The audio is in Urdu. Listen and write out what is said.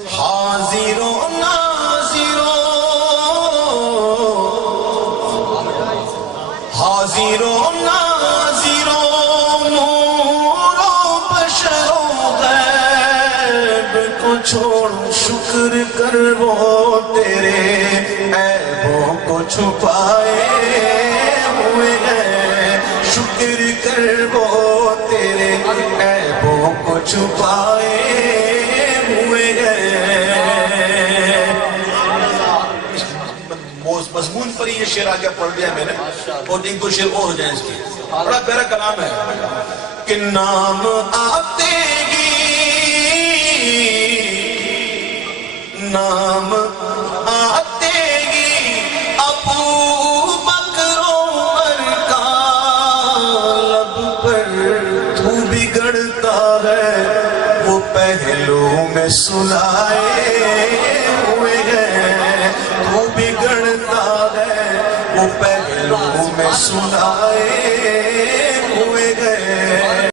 حاضر و ناظر حاضر و ناظر نور و بشر و غیب کو چھوڑ شکر کر وہ تیرے عیبوں کو چھپائے ہوئے ہیں شکر کر وہ تیرے عیبوں کو چھپائے ہوئے ہیں مضمون پر یہ شعر آگے پڑھ دیا میں نے اور ایک دو شعر اور ہو جائیں اس کی بڑا پیارا کلام ہے کہ نام آتے گی نام آتے گی ابو بکر عمر کا لب پر تو بگڑتا ہے وہ پہلو میں سلائے ہوئے ہیں تو بگڑتا ہے وہ پہلو میں سلائے